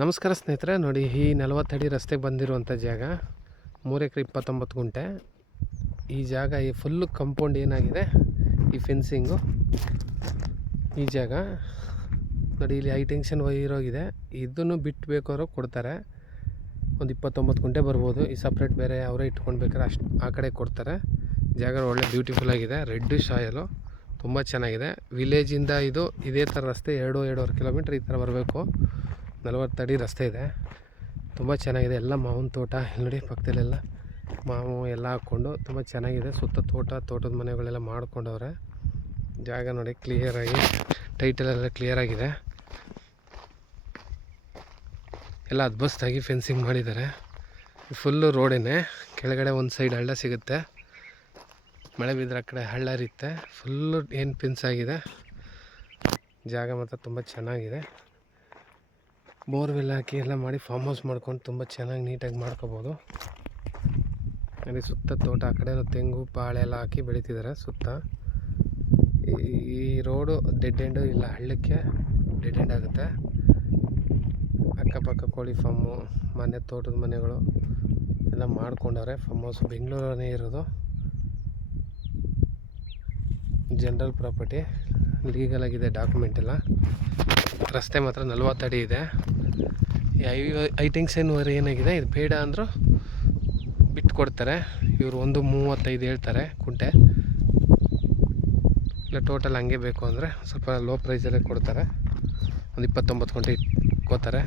ನಮಸ್ಕಾರ ಸ್ನೇಹಿತರೆ, ನೋಡಿ ಈ 40 ಅಡಿ ರಸ್ತೆಗೆ ಬಂದಿರುವಂಥ ಜಾಗ 3 ಎಕರೆ 29 ಗುಂಟೆ. ಈ ಜಾಗ ಈ ಫುಲ್ಲು ಕಂಪೌಂಡ್ ಏನಾಗಿದೆ, ಈ ಫೆನ್ಸಿಂಗು, ಈ ಜಾಗ ನೋಡಿ. ಇಲ್ಲಿ ಹೈ ಟೆನ್ಷನ್ ವೈರ್ ಹೋಗಿದೆ. ಇದನ್ನು ಬಿಟ್ಟು ಬೇಕಾದ್ರೂ ಕೊಡ್ತಾರೆ. ಒಂದು 29 ಗುಂಟೆ ಬರ್ಬೋದು. ಈ ಸಪ್ರೇಟ್ ಬೇರೆ ಅವರೇ ಇಟ್ಕೊಳ್ಬೇಕಾದ್ರೆ ಅಷ್ಟು ಆ ಕಡೆ ಕೊಡ್ತಾರೆ. ಜಾಗ ಒಳ್ಳೆ ಬ್ಯೂಟಿಫುಲ್ ಆಗಿದೆ. ರೆಡ್ ಸಾಯಲು ತುಂಬ ಚೆನ್ನಾಗಿದೆ. ವಿಲೇಜಿಂದ ಇದೇ ಥರ ರಸ್ತೆ 2-2.5 ಕಿಲೋಮೀಟ್ರ್ ಈ ಥರ ಬರಬೇಕು. 40 ಅಡಿ ರಸ್ತೆ ಇದೆ. ತುಂಬ ಚೆನ್ನಾಗಿದೆ. ಎಲ್ಲ ಮಾವಿನ ತೋಟ ನೋಡಿ, ಪಕ್ಕದಲ್ಲೆಲ್ಲ ಮಾವು ಎಲ್ಲ ಹಾಕ್ಕೊಂಡು ತುಂಬ ಚೆನ್ನಾಗಿದೆ. ಸುತ್ತ ತೋಟದ ಮನೆಗಳೆಲ್ಲ ಮಾಡ್ಕೊಂಡವ್ರೆ. ಜಾಗ ನೋಡಿ ಕ್ಲಿಯರಾಗಿ, ಟೈಟಲೆಲ್ಲ ಕ್ಲಿಯರಾಗಿದೆ. ಎಲ್ಲ ಅದ್ಭುತವಾಗಿ ಫೆನ್ಸಿಂಗ್ ಮಾಡಿದ್ದಾರೆ. ಫುಲ್ಲು ರೋಡೇನೆ. ಕೆಳಗಡೆ ಒಂದು ಸೈಡ್ ಹಳ್ಳ ಸಿಗುತ್ತೆ. ಮಳೆ ಬಿದ್ದರೆ ಆ ಕಡೆ ಹಳ್ಳ ಇರುತ್ತೆ. ಫುಲ್ಲು ಏನು ಫೆನ್ಸ್ ಆಗಿದೆ. ಜಾಗ ಮಾತ್ರ ತುಂಬ ಚೆನ್ನಾಗಿದೆ. ಬೋರ್ವೆಲ್ ಹಾಕಿ ಎಲ್ಲ ಮಾಡಿ ಫಾರ್ಮ್ ಹೌಸ್ ಮಾಡ್ಕೊಂಡು ತುಂಬ ಚೆನ್ನಾಗಿ ನೀಟಾಗಿ ಮಾಡ್ಕೋಬೋದು. ಅಲ್ಲಿ ಸುತ್ತ ತೋಟ, ಆ ಕಡೆ ತೆಂಗು ಬಾಳೆ ಎಲ್ಲ ಹಾಕಿ ಬೆಳೀತಿದ್ದಾರೆ ಸುತ್ತ. ಈ ರೋಡು ಡೆಡ್ ಎಂಡು ಇಲ್ಲ, ಹಳ್ಳಕ್ಕೆ ಡೆಡ್ ಎಂಡ್ ಆಗುತ್ತೆ. ಅಕ್ಕಪಕ್ಕ ಕೋಳಿ ಫಾರ್ಮು, ಮನೆ, ತೋಟದ ಮನೆಗಳು ಎಲ್ಲ ಮಾಡ್ಕೊಂಡವ್ರೆ. ಫಾರ್ಮ್ ಹೌಸ್ ಬೆಂಗಳೂರೇ ಇರೋದು. ಜನರಲ್ ಪ್ರಾಪರ್ಟಿ, ಲೀಗಲ್ ಆಗಿದೆ ಡಾಕ್ಯುಮೆಂಟ್ ಎಲ್ಲ. ರಸ್ತೆ ಮಾತ್ರ 40 ಅಡಿ ಇದೆ. ಹೈ ಟೆನ್ಷನ್ ವೈರ್ ಏನಾಗಿದೆ, ಇದು ಬೇಡ ಅಂದರೂ ಬಿಟ್ಟು ಕೊಡ್ತಾರೆ. ಇವರು 1.35 ಹೇಳ್ತಾರೆ ಕುಂಟೆ. ಇಲ್ಲ ಟೋಟಲ್ ಹಂಗೆ ಬೇಕು ಅಂದರೆ ಸ್ವಲ್ಪ ಲೋ ಪ್ರೈಸಲ್ಲೇ ಕೊಡ್ತಾರೆ. ಒಂದು 29 ಗುಂಟೆ ಇಟ್ಕೋತಾರೆ.